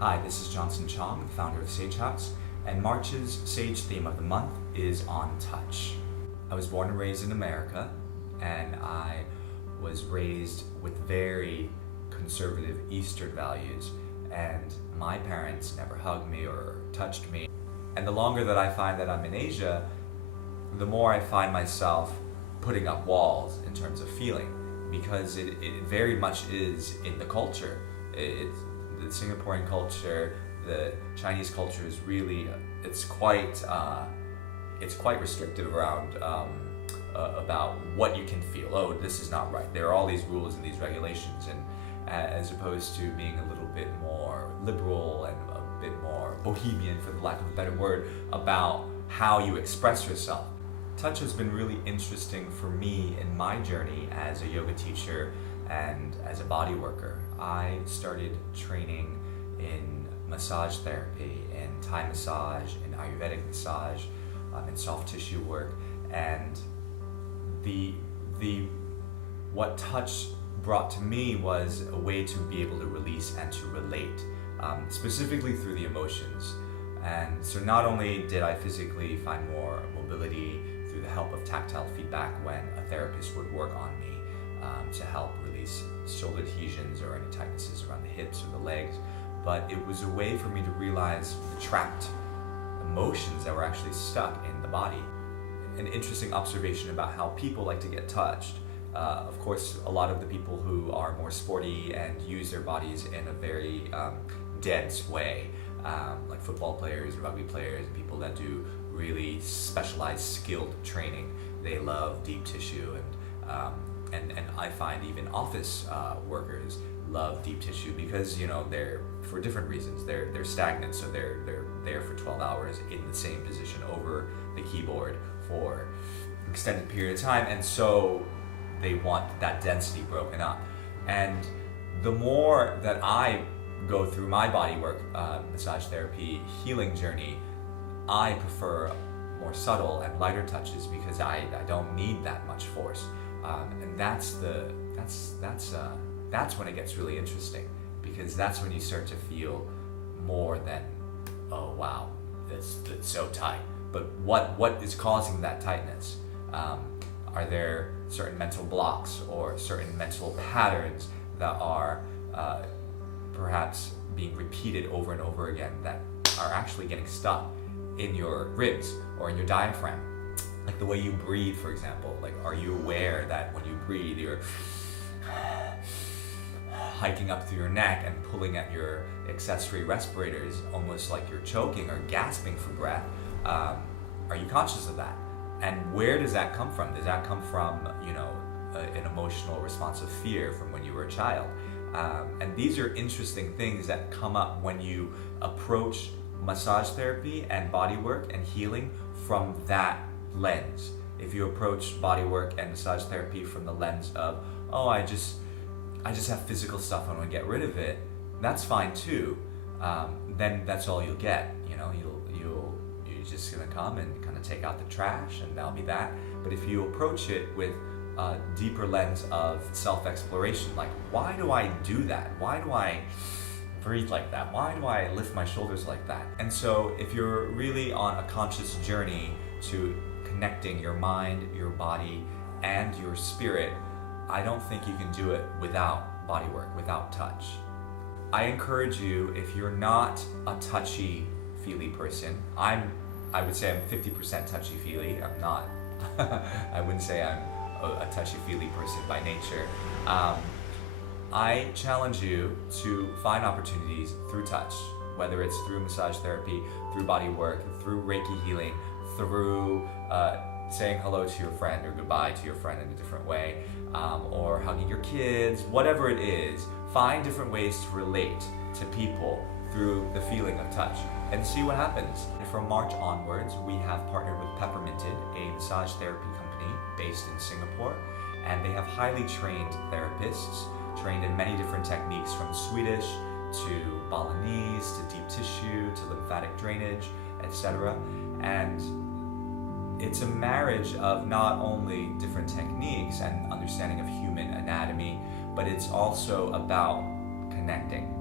Hi, this is Johnson Chong, the founder of Sagehouse, and March's Sage theme of the month is on touch. I was born and raised in America, and I was raised with very conservative Eastern values, and my parents never hugged me or touched me. And the longer that I find that I'm in Asia, the more I find myself putting up walls in terms of feeling, because it very much is in the culture. The Singaporean culture, the Chinese culture is really, it's quite restrictive around about what you can feel. Oh, this is not right. There are all these rules and these regulations, and as opposed to being a little bit more liberal and a bit more bohemian, for the lack of a better word, about how you express yourself. Touch has been really interesting for me in my journey as a yoga teacher and as a body worker. I started training in massage therapy, in Thai massage, in Ayurvedic massage, in soft tissue work, and what touch brought to me was a way to be able to release and to relate, specifically through the emotions. And so not only did I physically find more mobility through the help of tactile feedback when a therapist would work on me to help release shoulder adhesions or any tightnesses around the hips or the legs, but it was a way for me to realize the trapped emotions that were actually stuck in the body. An interesting observation about how people like to get touched. Of course, a lot of the people who are more sporty and use their bodies in a very dense way, like football players, rugby players, and people that do really specialized, skilled training. They love deep tissue, and I find even office workers love deep tissue because they're, for different reasons, they're stagnant, so they're there for 12 hours in the same position over the keyboard for an extended period of time, and so they want that density broken up. And the more that I go through my bodywork massage therapy healing journey, I prefer more subtle and lighter touches because I don't need that much force, and that's when it gets really interesting, because that's when you start to feel more than, oh wow, it's so tight. But what is causing that tightness? Are there certain mental blocks or certain mental patterns that are perhaps being repeated over and over again that are actually getting stuck in your ribs or in your diaphragm? Like the way you breathe, for example. Like, are you aware that when you breathe, you're hiking up through your neck and pulling at your accessory respirators, almost like you're choking or gasping for breath? Are you conscious of that? And where does that come from? Does that come from, an emotional response of fear from when you were a child? And these are interesting things that come up when you approach massage therapy and body work and healing from that lens. If you approach body work and massage therapy from the lens of, oh, I just have physical stuff, I want to get rid of it, that's fine too. Then that's all you'll get. You're just gonna come and kind of take out the trash, and that'll be that. But if you approach it with a deeper lens of self-exploration, like, why do I do that? Why do I breathe like that? Why do I lift my shoulders like that? And so if you're really on a conscious journey to connecting your mind, your body, and your spirit, I don't think you can do it without bodywork, without touch. I encourage you, if you're not a touchy-feely person, I would say I'm 50% touchy-feely. I'm not. I wouldn't say I'm a touchy-feely person by nature. I challenge you to find opportunities through touch, whether it's through massage therapy, through body work, through Reiki healing, through saying hello to your friend or goodbye to your friend in a different way, or hugging your kids, whatever it is. Find different ways to relate to people through the feeling of touch and see what happens. And from March onwards, we have partnered with Pepperminted, a massage therapy company based in Singapore, and they have highly trained therapists, trained in many different techniques, from Swedish to Balinese to deep tissue to lymphatic drainage, etc. And it's a marriage of not only different techniques and understanding of human anatomy, but it's also about connecting.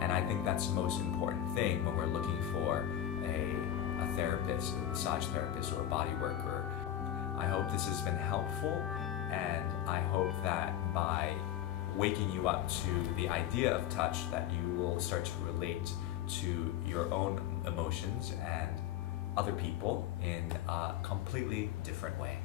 And I think that's the most important thing when we're looking for a therapist, a massage therapist, or a body worker. I hope this has been helpful, and I hope that by waking you up to the idea of touch, that you will start to relate to your own emotions and other people in a completely different way.